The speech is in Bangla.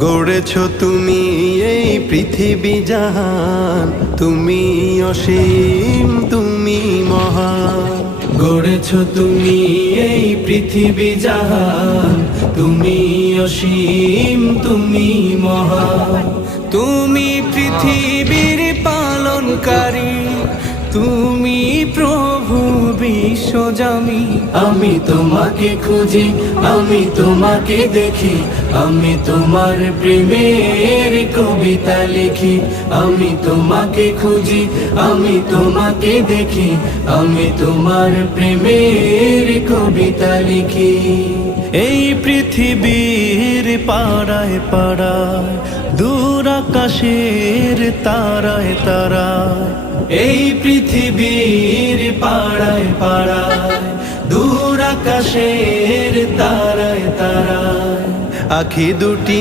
গড়েছ তুমি এই পৃথিবী জাহান, তুমি অসীম তুমি মহান। গড়েছ তুমি এই পৃথিবী জাহান, তুমি অসীম তুমি মহান। তুমি পৃথিবীর পালনকারী, তুমি প্রভু বিশ্বজামি। আমি তোমাকে খুঁজি, আমি তোমাকে দেখি, আমি তোমার প্রেমের কবিতা লিখি। আমি তোমাকে খুঁজি, আমি তোমাকে দেখি, আমি তোমার প্রেমের কবিতা লিখি। এই পৃথিবীর পাড়ায় পাড়ায়, দূর আকাশের তারায় তারায়, এই পৃথিবীর পাড়ায় পাড়ায়, দূর আকাশের তারায় তারায়, আখি দুটি